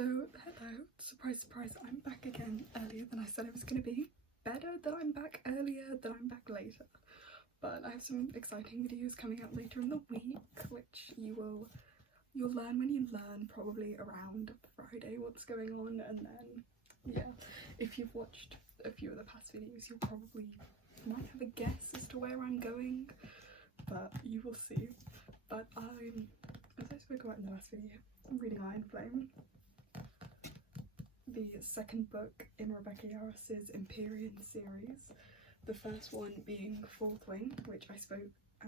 So, hello, surprise, surprise, I'm back again earlier than I said I was going to be. Better that I'm back earlier than I'm back later. But I have some exciting videos coming out later in the week, which you'll learn when you learn, probably around Friday what's going on, and then, yeah, if you've watched a few of the past videos, you might have a guess as to where I'm going, but you will see. But as I spoke about in the last video, I'm reading Iron Flame, the second book in Rebecca Yarros's Empyrean series, the first one being Fourth Wing, which I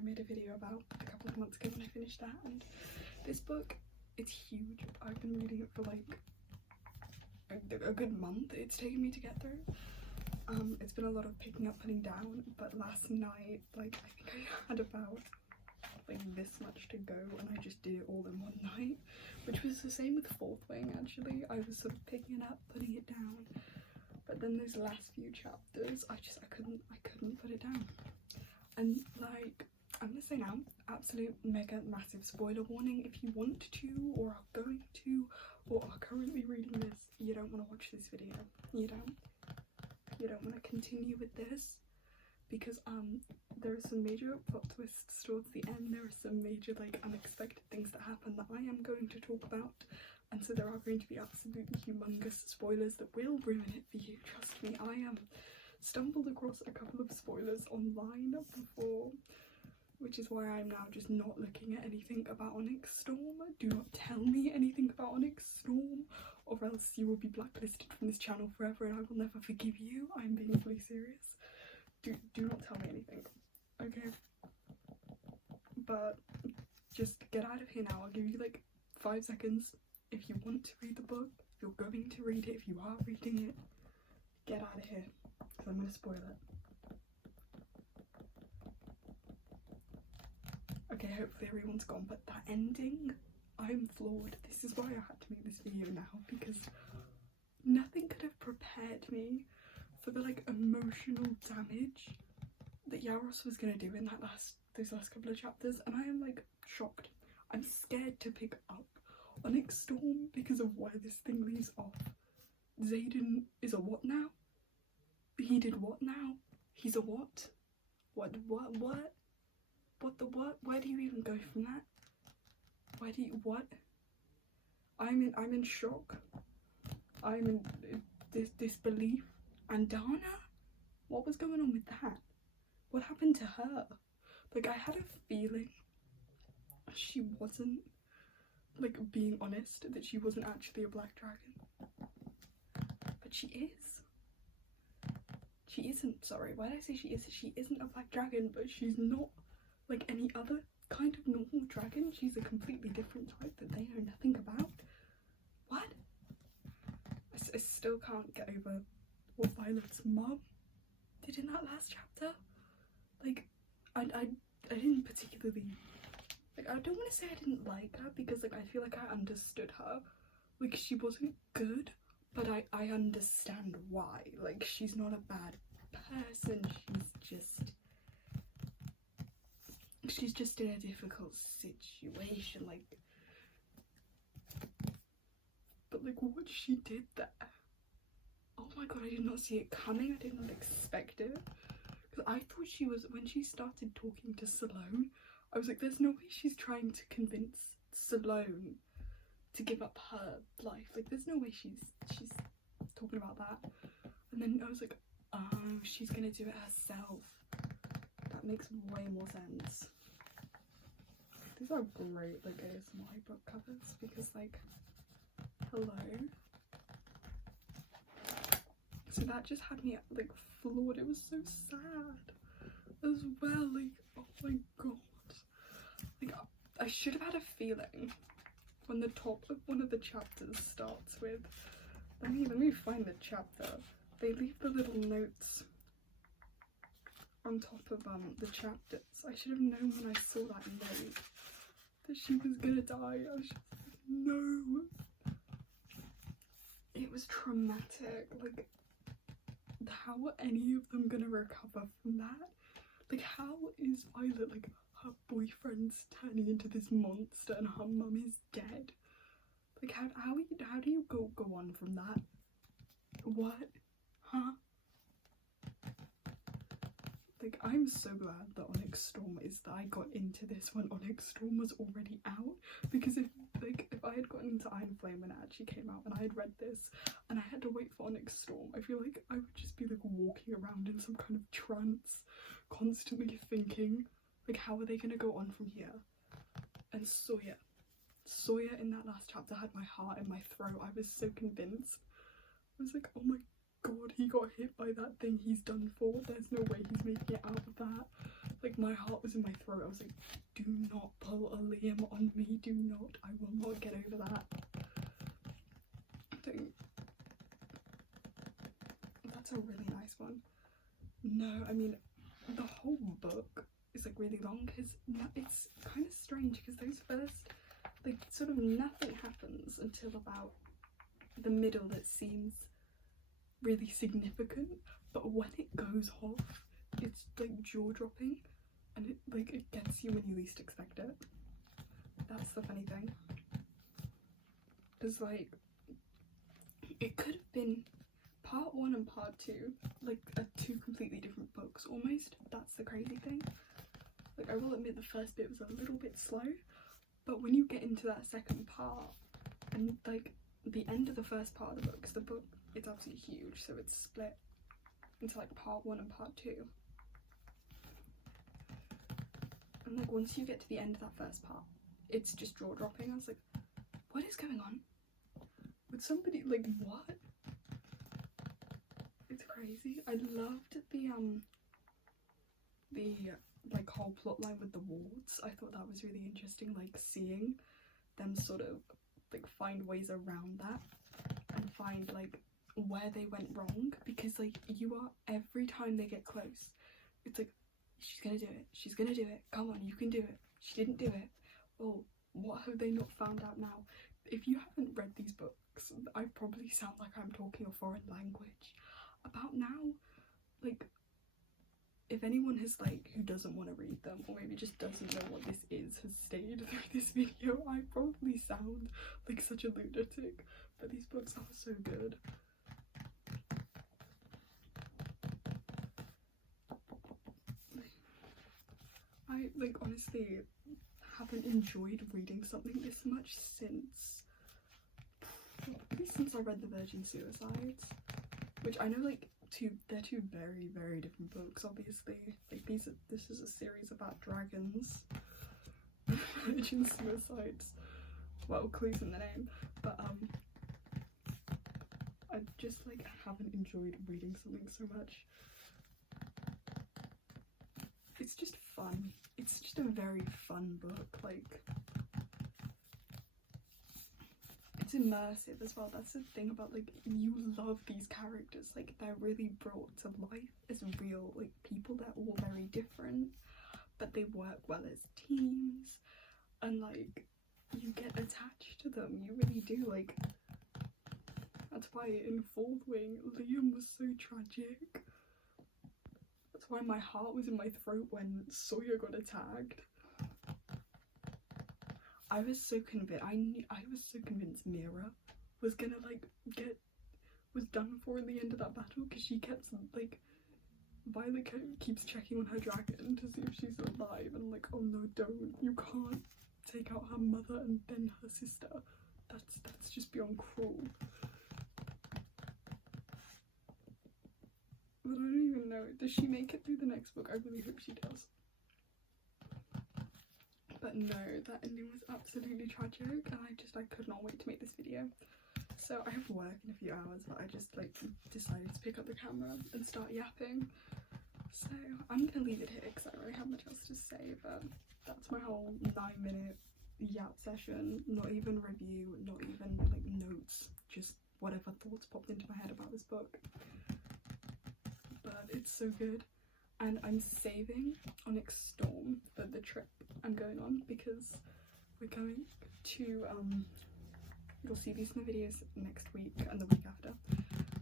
made a video about a couple of months ago when I finished that, and this book, it's huge. I've been reading it for like a good month it's taken me to get through. It's been a lot of picking up, putting down, but last night, like, I think I had about like this much to go and I just did it all in one night, which was the same with Fourth Wing actually. I was sort of picking it up, putting it down, but then those last few chapters I couldn't put it down. And like, I'm gonna say now, absolute mega massive spoiler warning: if you want to or are going to or are currently reading this, you don't want to watch this video. You don't want to continue with this, because there are some major plot twists towards the end. There are some major like unexpected things that happen that I am going to talk about, and so there are going to be absolutely humongous spoilers that will ruin it for you. Trust me, I stumbled across a couple of spoilers online before, which is why I'm now just not looking at anything about Onyx Storm. Do not tell me anything about Onyx Storm, or else you will be blacklisted from this channel forever and I will never forgive you. I'm being fully serious. Do not tell me anything, okay? But just get out of here now. I'll give you like 5 seconds. If you want to read the book, if you're going to read it, if you are reading it, get out of here, because I'm going to spoil it. Okay, hopefully everyone's gone, but that ending, I'm floored. This is why I had to make this video now, because nothing could have prepared me for the like emotional damage that Yarros was gonna do in those last couple of chapters, and I am like shocked. I'm scared to pick up Onyx Storm because of where this thing leaves off. Xaden is a what now? He did what now? He's a what? What the what? Where do you even go from that? What? I'm in shock. I'm in disbelief. And Dana? What was going on with that? What happened to her? Like, I had a feeling she wasn't, like, being honest, that she wasn't actually a black dragon. But she is. She isn't, sorry, why did I say she is? She isn't a black dragon, but she's not like any other kind of normal dragon. She's a completely different type that they know nothing about. What? I still can't get over what Violet's mum did in that last chapter. Like, I didn't particularly, like, I don't want to say I didn't like her, because like I feel like I understood her. Like, she wasn't good, but I understand why. Like, she's not a bad person, she's just in a difficult situation, like, but like what she did there, oh my god, I did not see it coming. I did not expect it, because I thought she was, when she started talking to Salome, I was like, there's no way she's trying to convince Salome to give up her life. Like, there's no way she's talking about that. And then I was like, oh, she's gonna do it herself. That makes way more sense. These are great like ASMR book covers, because like, hello. So that just had me like floored. It was so sad as well. Like, oh my god. Like, I should have had a feeling when the top of one of the chapters starts with, let me find the chapter. They leave the little notes on top of the chapters. I should have known when I saw that note that she was gonna die. I was just like, no. It was traumatic. Like, how are any of them gonna recover from that? Like, how is Violet, like, her boyfriend's turning into this monster and her mum is dead? Like how do you go on from that? What? Huh? Like, I'm so glad that Onyx Storm is that I got into this when Onyx Storm was already out, because if I had gotten into Iron Flame when it actually came out and I had read this and I had to wait for Onyx Storm, I feel like I would just be like walking around in some kind of trance, constantly thinking like, how are they gonna go on from here? And Sawyer in that last chapter had my heart in my throat. I was so convinced. I was like, oh my god, he got hit by that thing, he's done for. There's no way he's making it out of that. Like, my heart was in my throat. I was like, do not pull a Liam on me, do not. I will not get over that. That's a really nice one. No, I mean, the whole book is like really long, because it's kind of strange, because those first, like, sort of nothing happens until about the middle that seems really significant, but when it goes off, it's like jaw-dropping, and it gets you when you least expect it. That's the funny thing. Because like, it could have been part 1 and part 2, like, are 2 completely different books almost. That's the crazy thing. Like, I will admit the first bit was a little bit slow, but when you get into that second part and like the end of the first part of the book, because the book, it's absolutely huge, so it's split into like part 1 and part 2, and like once you get to the end of that first part, it's just jaw-dropping. I was like, what is going on? Would somebody, like, what? It's crazy. I loved the like whole plot line with the wards. I thought that was really interesting, like seeing them sort of like find ways around that and find like where they went wrong, because like you are, every time they get close, it's like, she's gonna do it, she's gonna do it, come on, you can do it, she didn't do it, oh, what have they not found out now? If you haven't read these books, I probably sound like I'm talking a foreign language about now. Like, if anyone has like, who doesn't want to read them, or maybe just doesn't know what this is, has stayed through this video, I probably sound like such a lunatic, but these books are so good. I like honestly haven't enjoyed reading something this much since I read The Virgin Suicides, which I know like they're 2 very, very different books, obviously. Like this is a series about dragons. Virgin Suicides, well, clues in the name, but I just like haven't enjoyed reading something so much. It's just fun. It's just a very fun book. Like, it's immersive as well. That's the thing about, like, you love these characters. Like, they're really brought to life as real, like, people. They're all very different, but they work well as teams, and like, you get attached to them. You really do. Like, that's why in Fourth Wing, Liam was so tragic. That's why my heart was in my throat when Sawyer got attacked. I was so convinced Mira was gonna like was done for in the end of that battle, because she kept like, Violet keeps checking on her dragon to see if she's alive, and I'm like, oh no, don't, you can't take out her mother and then her sister. That's just beyond cruel. But I don't even know, does she make it through the next book? I really hope she does. But no, that ending was absolutely tragic, and I could not wait to make this video. So I have work in a few hours, but I just like decided to pick up the camera and start yapping. So I'm gonna leave it here because I don't really have much else to say, but that's my whole 9-minute yap session. Not even review, not even like notes, just whatever thoughts popped into my head about this book. But it's so good, and I'm saving Onyx Storm for the trip I'm going on, because we're going to you'll see these in the videos next week and the week after.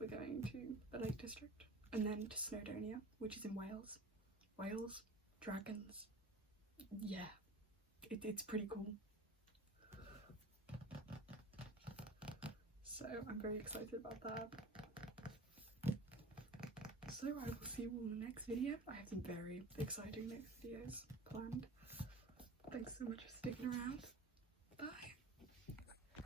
We're going to the Lake District and then to Snowdonia, which is in Wales. Wales, dragons, yeah, it's pretty cool. So I'm very excited about that. So I will see you all in the next video. I have some very exciting next videos planned. Thanks so much for sticking around.